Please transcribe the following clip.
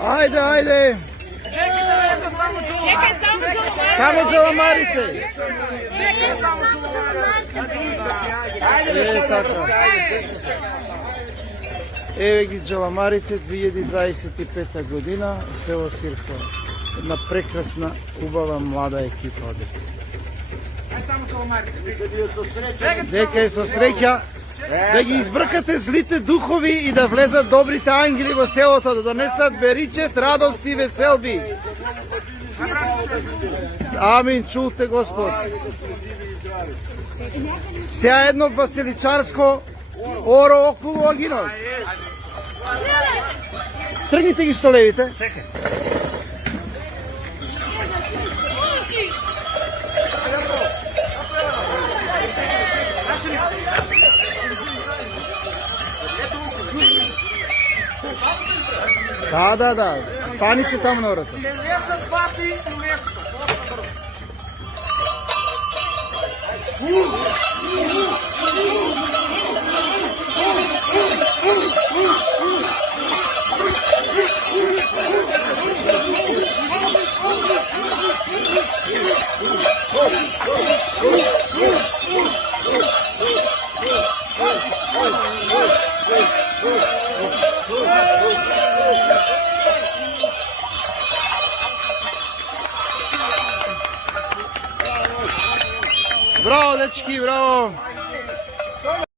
Ајде, ајде. Чекај само Само джаламарите. Така. Еве ги джаламарите 2025 година, село Сирхо. Една прекрасна, убава, млада екипа од деца. Дека е со среќа да ги избркате злите духови и да влезат добрите ангели во селото, да донесат беричет, радост и веселби. Амин, чулте Господ. Сега едно васеличарско оро околу агинот. Тргните ги столевите. Да. Пани се таму на ората. Браво, дечки, браво!